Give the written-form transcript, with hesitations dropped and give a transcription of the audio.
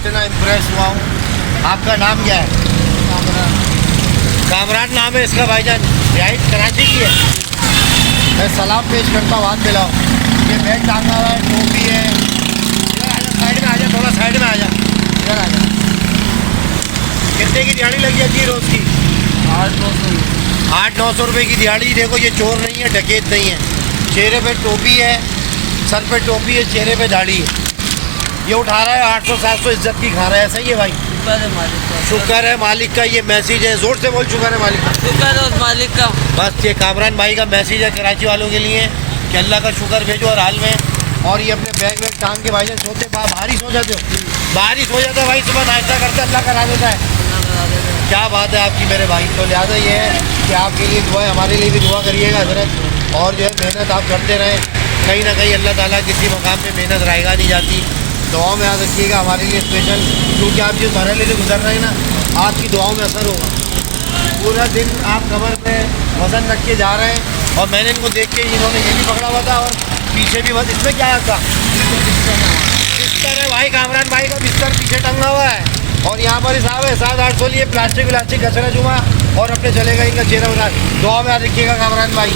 इतना इम्प्रेस हुआ हूँ। आपका नाम क्या है? कामरान। कामरान नाम है इसका भाईजान, रिहाइश कराची की है। मैं सलाम पेश करता हूँ, हाथ मिलाओ। ये बैग टांगा हुआ है, टोपी है। इधर आजा, साइड में आजा, थोड़ा साइड में आजा, इधर आजा। कितने की दिहाड़ी लगी जाती है रोज़ की? 800-900 रुपये की दिहाड़ी। देखो ये चोर नहीं है, डकैत नहीं है। चेहरे पे टोपी है, सर पे टोपी है, चेहरे पे दाढ़ी है। ये उठा रहा है 800-700 इज्जत की खा रहा है, सही है भाई? शुक्र है मालिक का, ये मैसेज है। जोर से बोल, शुक्र है मालिक का। शुक्र है उस मालिक का। बस ये कामरान भाई का मैसेज है कराची वालों के लिए कि अल्लाह का शुक्र भेजो हर हाल में। और ये अपने बैग वैग टांग के भाईजान सोते, बाहर ही सो जाते हो? बाहर ही सो जाते हो भाई, सुबह नाश्ता करते अल्लाह करा देता है। क्या बात है आपकी मेरे भाई। तो लिहाजा ये है कि आपके लिए दुआ है, हमारे लिए भी दुआ करिएगा हजरत। और जो है मेहनत आप करते रहें, कहीं ना कहीं अल्लाह ताला किसी मकाम पे मेहनत रहेगा नहीं जाती। दुआओं में याद रखिएगा हमारे लिए स्पेशल, क्योंकि आप जिस मरहले से गुजर रहे हैं ना, आपकी दुआओं में असर होगा। पूरा दिन आप कमर पे वज़न रख के जा रहे हैं, और मैंने इनको देख के इन्होंने ये भी पकड़ा हुआ था और पीछे भी बस। इसमें क्या था? बिस्तर है भाई, कामरान भाई का बिस्तर पीछे टंगा हुआ है। और यहाँ पर हिसाब है 700-800 लिए प्लास्टिक व्लास्टिक कचरा जुमा, और अपने चलेगा इनका चेहरा बना। दुआ में याद रखिएगा कामरान भाई।